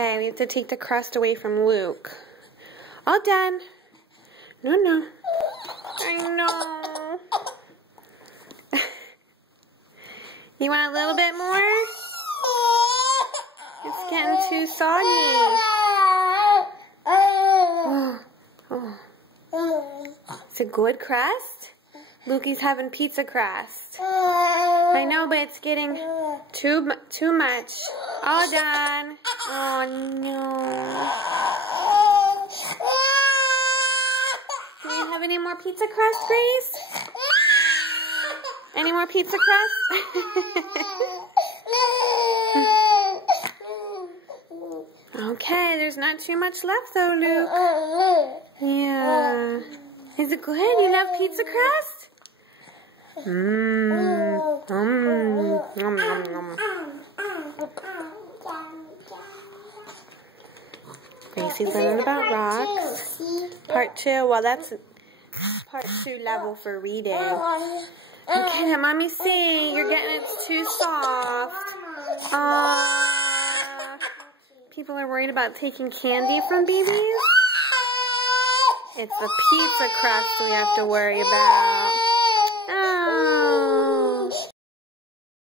Okay, we have to take the crust away from Luke. All done. No. I know. You want a little bit more? It's getting too soggy. It's a good crust? Lukey's having pizza crust. I know, but it's getting too much. All done. Oh, no. Do we have any more pizza crust, Grace? Any more pizza crust? Okay, there's not too much left though, Luke. Yeah. Is it good? You love pizza crust? Gracie's learning about rocks. Part 2. Well, that's part 2 level for reading. Okay, let Mommy see. You're getting it's too soft. People are worried about taking candy from babies. It's the pizza crust we have to worry about.